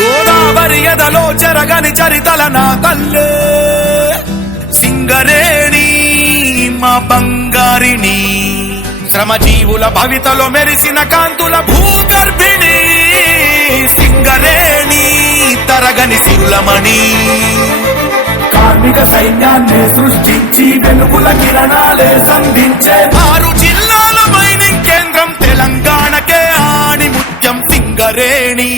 గోదావరి ఎదలో చెరగని చరితల నా తల్లే సింగరేణి మా బంగారిని, శ్రమజీవుల భవితలో మెరిసిన కాంతుల భూగర్భిణి సింగరేణి తరగని సిరులమణి. కార్మిక సైన్యాన్ని సృష్టించి వెలుగుల కిరణాలే సంధించే 6 జిల్లాల మైనింగ్ కేంద్రం తెలంగాణకే ఆణిముత్యం సింగరేణి.